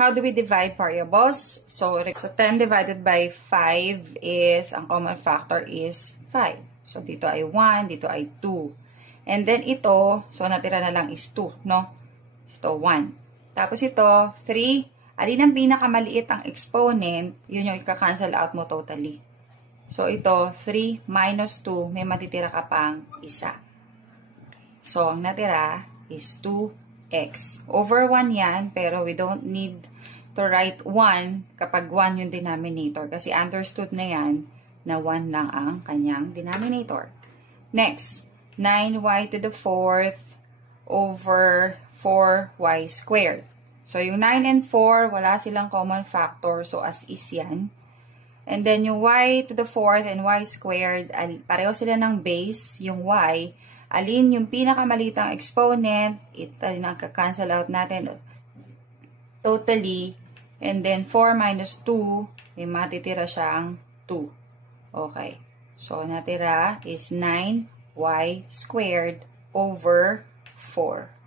How do we divide variables? So 10 divided by 5 is, ang common factor is 5. So, dito ay 1, dito ay 2. And then ito, so natira na lang is 2, no? Ito, 1. Tapos ito, 3. Alin ang pinakamaliit ang exponent, yun yung ika-cancel out mo totally. So, ito, 3 minus 2, may matitira ka pang isa. So, ang natira is 2x. Over 1 yan, pero we don't need to write 1 kapag 1 yung denominator. Kasi understood na yan na 1 lang ang kanyang denominator. Next, 9y to the 4th over 4y squared. So, yung 9 and 4, wala silang common factor. So, as is yan. And then, yung y to the 4th and y squared, pareho sila ng base, yung y. Alin yung pinakamalitang exponent, ito yung nagka-cancel out natin totally. And then, 4 minus 2, may matitira siyang 2. Okay. So, natira is 9y squared over 4.